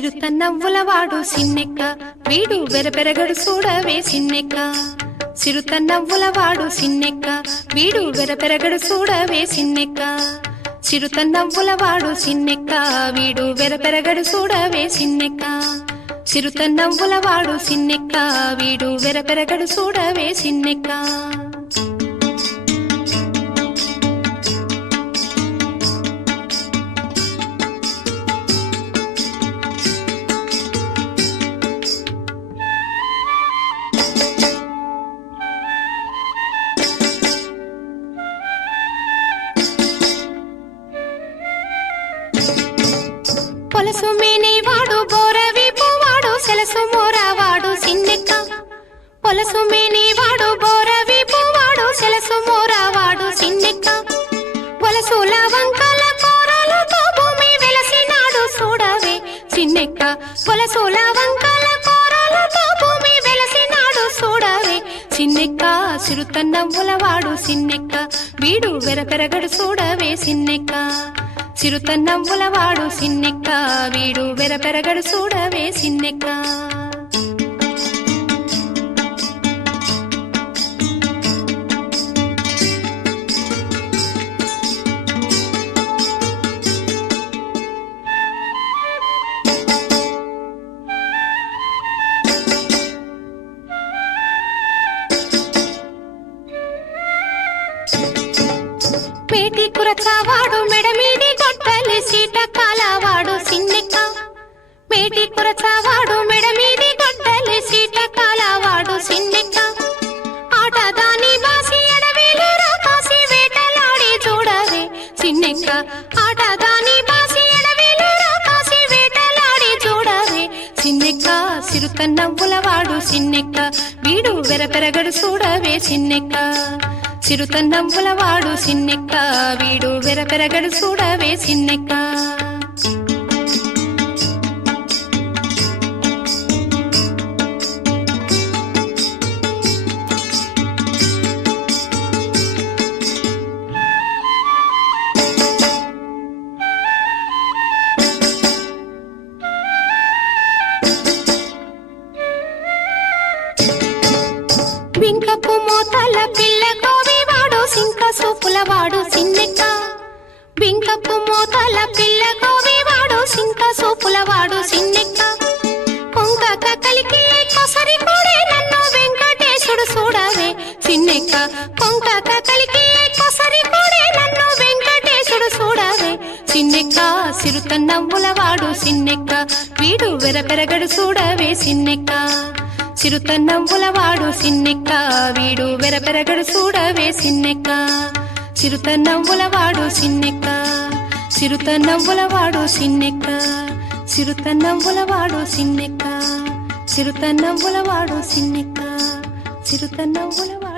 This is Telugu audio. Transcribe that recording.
సిరుత నవ్వులవాడు సిన్నెక్క. వీడు వెరపెరగడు చూడవే సిన్నెక్క. సిరుత నవ్వులవాడు సిన్నెక్క. వీడు వెరపెరగడు చూడవే సిన్నెక్క. చిరుత నవ్వులవాడు సిన్నెక్క. వీడు వెరపెరగడు చూడవే సిన్నెక్క. చిరుత నవ్వులవాడు సిన్నెక్క. వీడు వెరపెరగడు చూడవే సిన్నెక్క. పొలసు మేనేవాడు బోరవీపు వాడు సెలసు మోరవాడు సిన్నెక్క. పొలసు మేనేవాడు బోరవీపు వాడు సెలసు మోరవాడు సిన్నెక్క. వలసుల వంకల కోరలతో భూమి వెలసినాడు చూడవే సిన్నెక్క. వలసుల వంకల కోరలతో భూమి వెలసినాడు చూడవే సిన్నెక్క. చిరుత నవ్వులవాడు సిన్నెక్క. వీడు వెరపెరగడు చూడవే సిన్నెక్క. చిరుత నవ్వులవాడు సిన్నెక్క. వీడు వెరపెరగడు చూడవే సిన్నెక్క. పేటి కురచావాడు మెడ పేటి మెడ మీది గొడ్డలి సీట కాలవాడు సిండిక ఆట దాని బాసి ఎడవేలు రాకాసి వేటలాడి చూడవే సిన్నెక్క ఆట దాని బాసి ఎడవేలు రాకాసి వేటలాడి చూడవే సిన్నెక్క సిరుత నవ్వులవాడు సిన్నెక్క వీడు వెరపెరగడు చూడవే సిన్నెక్క చిరుత నవ్వులవాడు సిన్నెక్క వీడు వెరపెరగడు చూడవే సిన్నెక్క బింకపు మోతల పిల్ల కోవివాడు సింక సోపులవాడు సిన్నెక్క. బింకపు మోతల పిల్ల కోవివాడు సింక సోపులవాడు సిన్నెక్క. కొంక కలికి కొసరి కూడే నన్ను వెంకటేశుడు చూడవే సిన్నెక్క. కొంక కలికి కొసరి కూడే నన్ను వెంకటేశుడు చూడవే సిన్నెక్క. సిరుత నవ్వులవాడు సిన్నెక్క. వీడు వెరపెరగడు చూడవే సిన్నెక్క. చిరుతనవ్వులవాడు సిన్నెక్క. వీడు వెరపెరగడు చూడవే సిన్నెక్క. చిరుతనవ్వులవాడు సిన్నెక్క. చిరుతనవ్వులవాడు సిన్నెక్క. చిరుతనవ్వులవాడు సిన్నెక్క. చిరుతనవ్వులవాడు సిన్నెక్క. చిరుతనవ్వులవాడు